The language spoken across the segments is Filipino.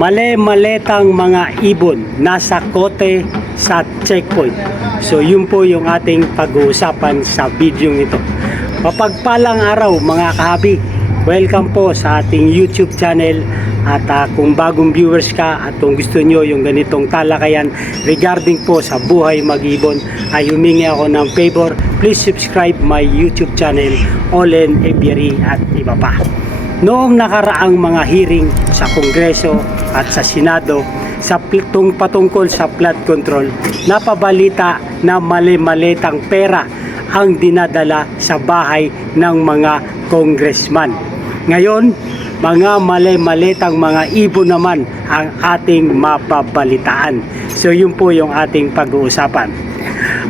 male-maletang mga ibon nasa kote sa checkpoint. So yun po yung ating pag-uusapan sa video ito. Mapagpalang araw mga kahabi. Welcome po sa ating YouTube channel at ah, kung bagong viewers ka at kung gusto nyo yung ganitong talakayan regarding po sa buhay mag-ibon ay humingi ako ng favor please subscribe my YouTube channel Olen Aviary at iba pa. Noong nakaraang mga hearing sa Kongreso at sa Senado sa tung patungkol sa flood control, napabalita na mali-malitang pera ang dinadala sa bahay ng mga congressman. Ngayon, mga mali-malitang mga ibon naman ang ating mapabalitaan. So yun po yung ating pag-uusapan.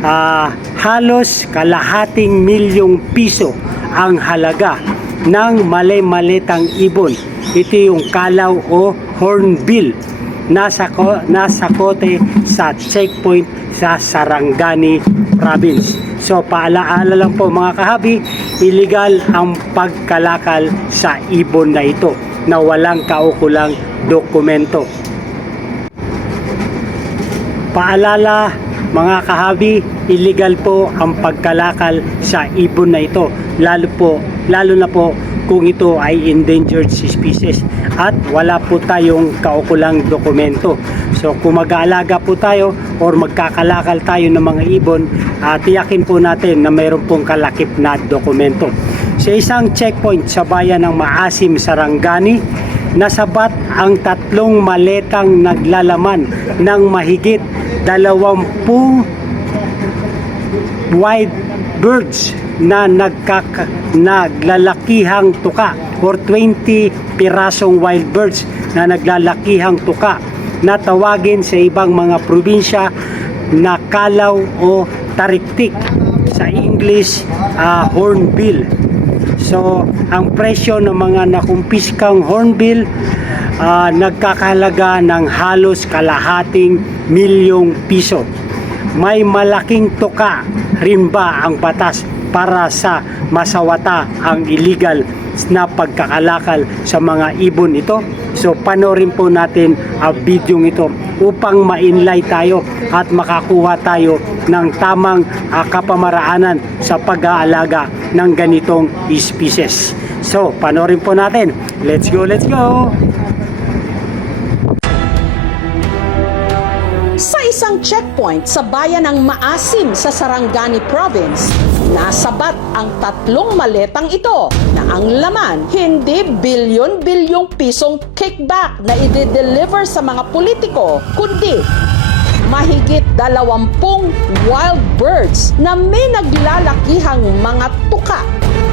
Ah, halos kalahating milyong piso ang halaga ng mali-malitang ibon. Ito yung kalaw o hornbill nasa ko, nasa kote sa checkpoint sa Sarangani province. So paalaala lang po mga kahabi, illegal ang pagkalakal sa ibon na ito na walang kaukulang dokumento. Paalala mga kahabi, illegal po ang pagkalakal sa ibon na ito. Lalo po, lalo na po kung ito ay endangered species at wala po tayong kaukulang dokumento. So kung mag-aalaga po tayo or magkakalakal tayo ng mga ibon, uh, tiyakin po natin na mayroon pong kalakip na dokumento. Sa isang checkpoint sa bayan ng Maasim, Sarangani, nasabat ang tatlong maletang naglalaman ng mahigit dalawampung wild birds na nagkaka, naglalakihang tuka or 20 pirasong wild birds na naglalakihang tuka na tawagin sa ibang mga probinsya na kalaw o tariktik. Sa English ah, hornbill. So, ang presyo ng mga nakumpiskang hornbill ah, nagkakahalaga ng halos kalahating milyong piso. May malaking tuka rin ba ang batas para sa masawata ang illegal na pagkakalakal sa mga ibon ito? So panoorin po natin ang video ito upang ma-inlay tayo at makakuha tayo ng tamang ah, kapamaraanan sa pag-aalaga ng ganitong species. So, panoorin po natin. Let's go, let's go! Sa isang checkpoint sa bayan ng Maasim sa Sarangani Province, nasabat ang tatlong maletang ito na ang laman hindi bilyon-bilyong pisong kickback na i-deliver sa mga politiko, kundi mahigit dalawampung wild birds na may naglalakihang mga tuka.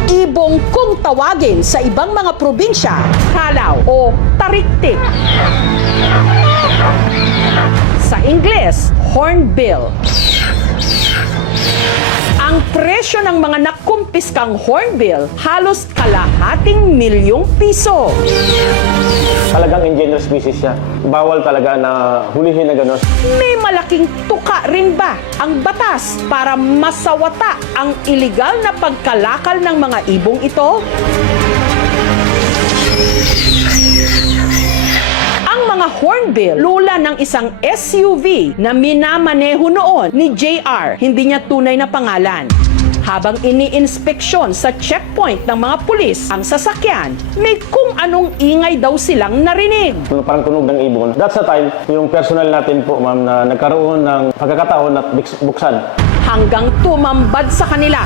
Ibong kung tawagin sa ibang mga probinsya, halaw o tariktik. Sa Ingles, hornbill. Ang presyo ng mga nakumpiskang hornbill halos kalahating milyong piso. Talagang endangered species siya. Bawal talaga na hulihin na gano'n. May malaking tuka rin ba ang batas para masawata ang iligal na pagkalakal ng mga ibong ito? Mga hornbill, lula ng isang SUV na minamaneho noon ni JR, hindi niya tunay na pangalan. Habang ini-inspeksyon sa checkpoint ng mga pulis ang sasakyan, may kung anong ingay daw silang narinig. Parang tunog ng ibon. That's the time, yung personal natin po, ma'am, na nagkaroon ng pagkakataon biks- buksan. Hanggang tumambad sa kanila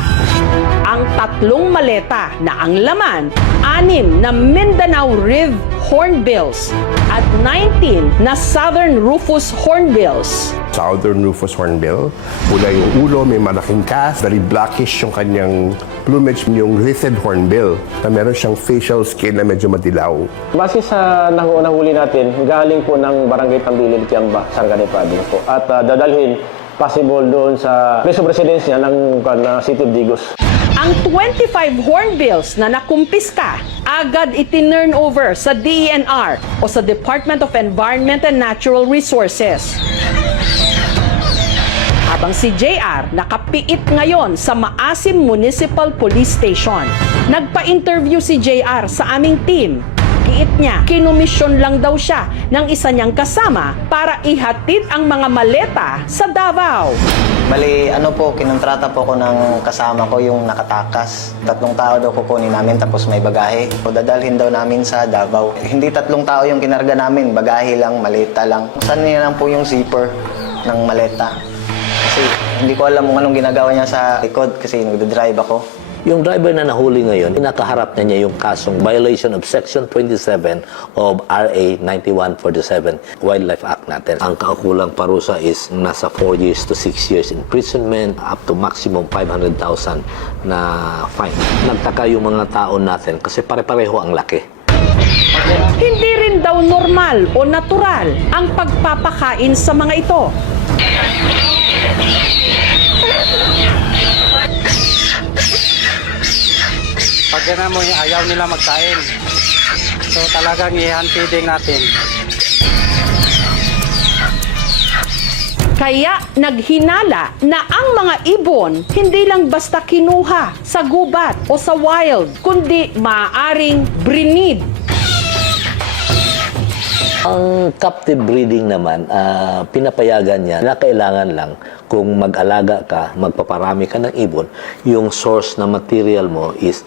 ang tatlong maleta na ang laman, anim na Mindanao Riv Hornbills at 19 na Southern Rufus Hornbills. Southern Rufus Hornbill. Pula yung ulo, may malaking cast, very blackish yung kanyang plumage, yung Lithed Hornbill, na meron siyang facial skin na medyo madilaw. Base sa nahu nahuli natin, galing po ng Barangay Tambilid, Tiamba, Sargani Province po. At ah, dadalhin possible doon sa place of residence niya ng uh, City of Digos. Ang 25 hornbills na nakumpiska agad itinurn over sa DENR o sa Department of Environment and Natural Resources. Habang si JR nakapiit ngayon sa Maasim Municipal Police Station. Nagpa-interview si JR sa aming team. Pagkakaliit niya, kinumisyon lang daw siya ng isa niyang kasama para ihatid ang mga maleta sa Davao. Bali, ano po, kinontrata po ko ng kasama ko yung nakatakas. Tatlong tao daw kukunin namin tapos may bagahe. O dadalhin daw namin sa Davao. Hindi tatlong tao yung kinarga namin, bagahe lang, maleta lang. Saan niya lang po yung zipper ng maleta. Kasi hindi ko alam kung anong ginagawa niya sa likod kasi nagdadrive ako. Yung driver na nahuli ngayon, nakaharap na niya yung kasong violation of Section 27 of RA 9147 Wildlife Act natin. Ang kaukulang parusa is nasa 4 years to 6 years imprisonment up to maximum 500,000 na fine. Nagtaka yung mga tao natin kasi pare-pareho ang laki. Hindi rin daw normal o natural ang pagpapakain sa mga ito. Pag mo ayaw nila magkain. So talagang i-hand feeding natin. Kaya naghinala na ang mga ibon hindi lang basta kinuha sa gubat o sa wild, kundi maaaring brinid Ang captive breeding naman, ah, pinapayagan niya na kailangan lang kung mag-alaga ka, magpaparami ka ng ibon, yung source na material mo is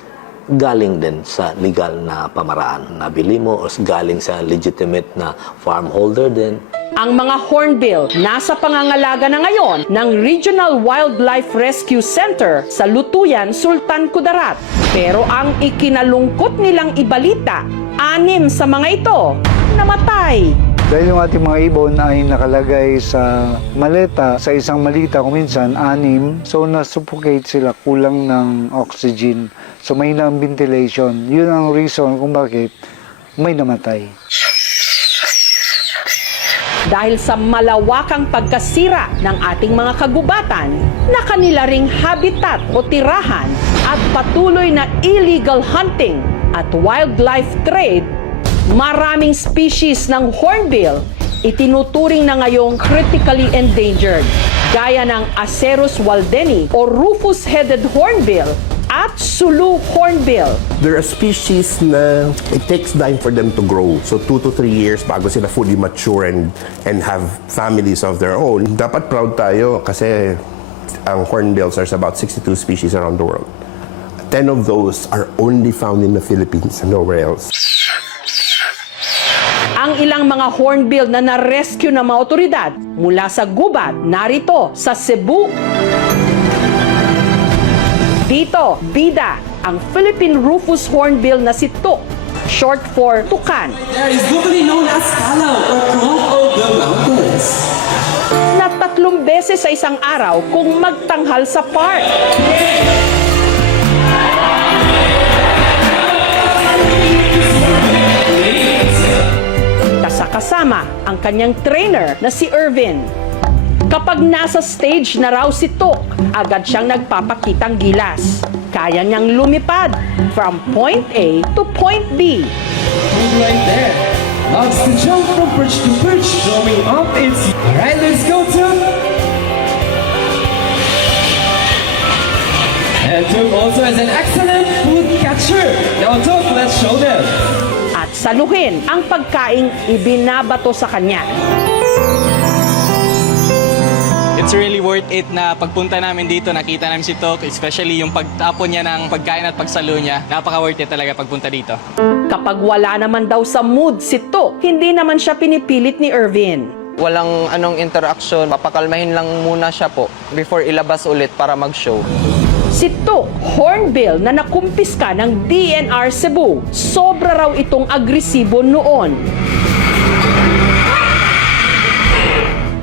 galing din sa legal na pamaraan. Nabili mo o galing sa legitimate na farm holder din. Ang mga hornbill nasa pangangalaga na ngayon ng Regional Wildlife Rescue Center sa Lutuyan, Sultan Kudarat. Pero ang ikinalungkot nilang ibalita, anim sa mga ito namatay. Dahil yung ating mga ibon ay nakalagay sa maleta, sa isang malita kung minsan, anim. So nasuffocate sila, kulang ng oxygen. So may ang ventilation. Yun ang reason kung bakit may namatay. Dahil sa malawakang pagkasira ng ating mga kagubatan na kanila ring habitat o tirahan at patuloy na illegal hunting at wildlife trade, maraming species ng hornbill itinuturing na ngayong critically endangered gaya ng Acerus waldeni o rufous-headed hornbill at Sulu hornbill. There are species na it takes time for them to grow. So two to three years bago sila fully mature and, and have families of their own. Dapat proud tayo kasi ang hornbills are about 62 species around the world. 10 of those are only found in the Philippines and nowhere else. Ang ilang mga hornbill na na-rescue ng mga otoridad mula sa gubat narito sa Cebu. Dito, bida, ang Philippine Rufous Hornbill na si Tuk, short for Tukan, There is locally known as Kalaw or Crow of the Mountains. na tatlong beses sa isang araw kung magtanghal sa park. Kasakasama ang kanyang trainer na si Irvin. Kapag nasa stage na raw si Tok, agad siyang nagpapakitang gilas. Kaya niyang lumipad from point A to point B. And right there, loves to jump from perch to perch, showing off its. Alright, let's go to. And Took also is an excellent food catcher. Now Took, let's show them. Saluhin ang pagkaing ibinabato sa kanya. It's really worth it na pagpunta namin dito, nakita namin si Tok, especially yung pagtapon niya ng pagkain at pagsalo niya. Napaka worth it talaga pagpunta dito. Kapag wala naman daw sa mood si To, hindi naman siya pinipilit ni Irvin. walang anong interaction, papakalmahin lang muna siya po before ilabas ulit para mag-show. Si To, hornbill na nakumpiska ng DNR Cebu, sobra raw itong agresibo noon.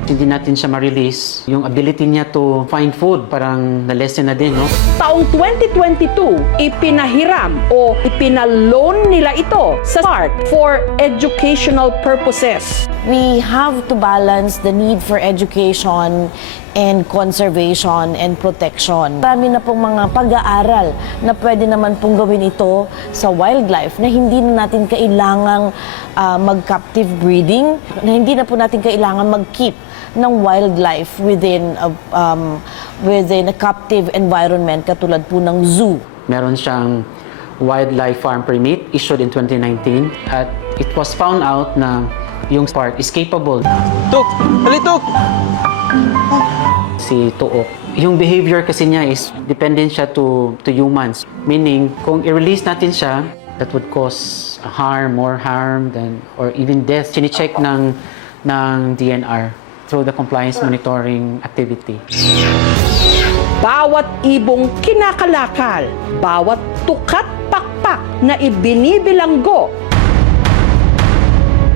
hindi natin siya ma-release. Yung ability niya to find food, parang na-lessen na din, no? Taong 2022, ipinahiram o ipinaloan nila ito sa park for educational purposes. we have to balance the need for education and conservation and protection. Marami na pong mga pag-aaral na pwede naman pong gawin ito sa wildlife na hindi na natin kailangang ah, mag-captive breeding, na hindi na po natin kailangan mag-keep ng wildlife within a, um, within a captive environment katulad po ng zoo. Meron siyang wildlife farm permit issued in 2019 at it was found out na yung park is capable Tuk! Halituk! Si Tuok. Yung behavior kasi niya is dependent siya to to humans. Meaning, kung i-release natin siya, that would cause harm, more harm than or even death. Chine-check ng ng DNR through the compliance monitoring activity. Bawat ibong kinakalakal, bawat tukat pakpak na ibinibilanggo,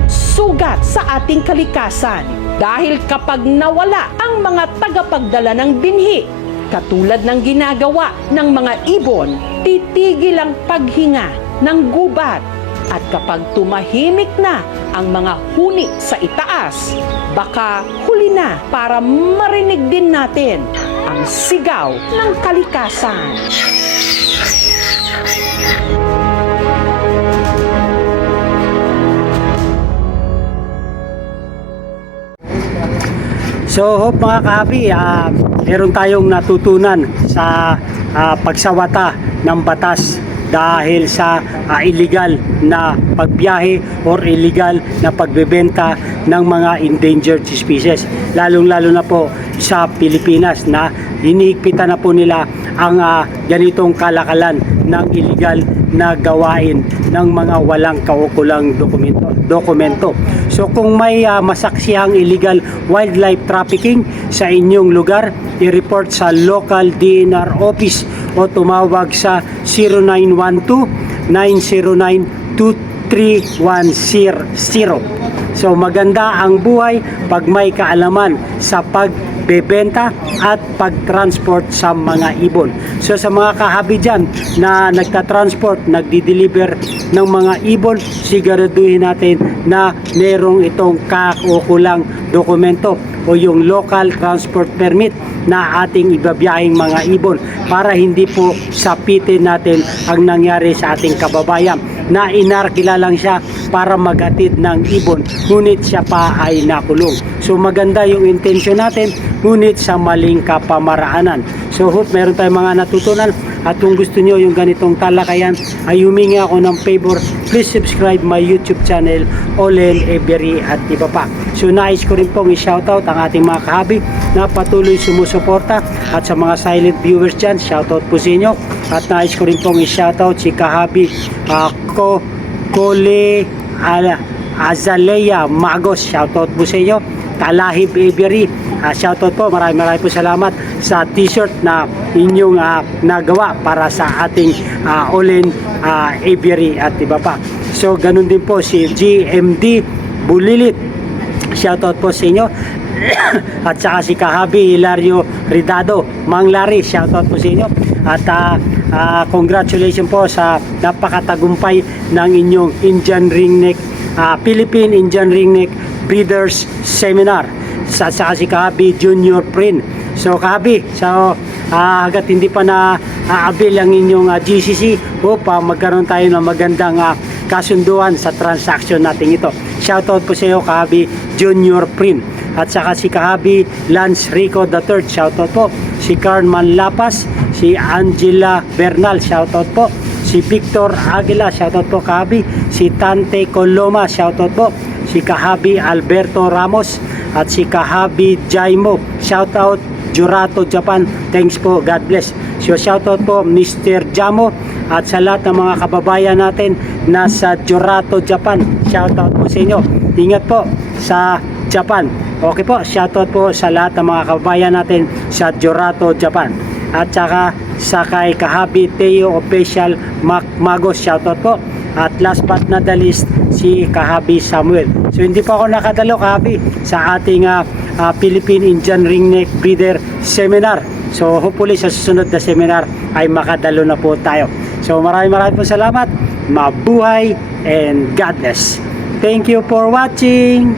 sugat sa ating kalikasan. Dahil kapag nawala ang mga tagapagdala ng binhi, katulad ng ginagawa ng mga ibon, titigil ang paghinga ng gubat. At kapag tumahimik na ang mga huni sa itaas, baka huli na para marinig din natin ang sigaw ng kalikasan. So, hope mga kahabi, ah, meron tayong natutunan sa ah, pagsawata ng batas dahil sa ah, illegal na pagbiyahe or illegal na pagbebenta ng mga endangered species. Lalong-lalo na po sa Pilipinas na hinihigpitan na po nila ang ah, ganitong kalakalan ng illegal na gawain ng mga walang kaukulang dokumento. dokumento. So kung may ah, masaksihang illegal wildlife trafficking sa inyong lugar, i-report sa local DNR office o tumawag sa 0912-909-2310. So maganda ang buhay pag may kaalaman sa pagbebenta at pagtransport sa mga ibon. So sa mga kahabi dyan na nagtatransport, nagdi-deliver ng mga ibon, siguraduhin natin na merong itong kakukulang dokumento o yung local transport permit na ating ibabiyahing mga ibon para hindi po sapitin natin ang nangyari sa ating kababayan na inarkila lang siya para magatid ng ibon ngunit siya pa ay nakulong. So maganda yung intensyon natin ngunit sa maling kapamaraanan. So hope meron tayong mga natutunan. At kung gusto nyo yung ganitong talakayan ay humingi ako ng favor. Please subscribe my YouTube channel Olen Every at iba pa. So nais ko rin pong i-shoutout ang ating mga kahabi na patuloy sumusuporta. At sa mga silent viewers dyan, shoutout po sa inyo. At nais ko rin pong i-shoutout si kahabi ako Kole Ala, Azalea Magos, shoutout po sa inyo Talahib Avery. Uh, shoutout po, maraming maraming po salamat sa t-shirt na inyong ah, nagawa para sa ating uh, Olen uh, Avery at iba pa. So, ganun din po si GMD Bulilit. Shoutout po sa inyo. at saka si Kahabi Hilario Ridado. Mang Larry, shoutout po sa inyo. At ah, ah, congratulations po sa napakatagumpay ng inyong Indian Ringneck ah, Philippine Indian Ringneck Breeders Seminar sa sa si Kahabi Junior Prin. So Kahabi, so ah, hanggat hindi pa na aabil ang inyong ah, GCC upang magkaroon tayo ng magandang ah, kasunduan sa transaction natin ito. Shoutout po sa iyo Kahabi Junior Prin. At saka si Kahabi Lance Rico III, shoutout po. Si Carman Lapas, si Angela Bernal, shoutout po. Si Victor Aguila, shoutout po Kahabi. Si Tante Coloma, shoutout po. Si Kahabi Alberto Ramos at si Kahabi Jaimo, shoutout Jurato Japan. Thanks po, God bless. So shoutout po Mr. Jamo at sa lahat ng mga kababayan natin nasa Jurato Japan. Shoutout po sa inyo. Ingat po sa Japan. Okay po, shoutout po sa lahat ng mga kababayan natin sa Jurato Japan. At saka sa kay Kahabi Teo Official Mac Magos, shoutout po. At last but not the least, si Kahabi Samuel. So hindi pa ako nakadalo Kahabi sa ating ah, ah, Philippine Indian Ringneck Breeder Seminar. So hopefully sa susunod na seminar ay makadalo na po tayo. So maraming maraming po salamat. Mabuhay and God bless. Thank you for watching.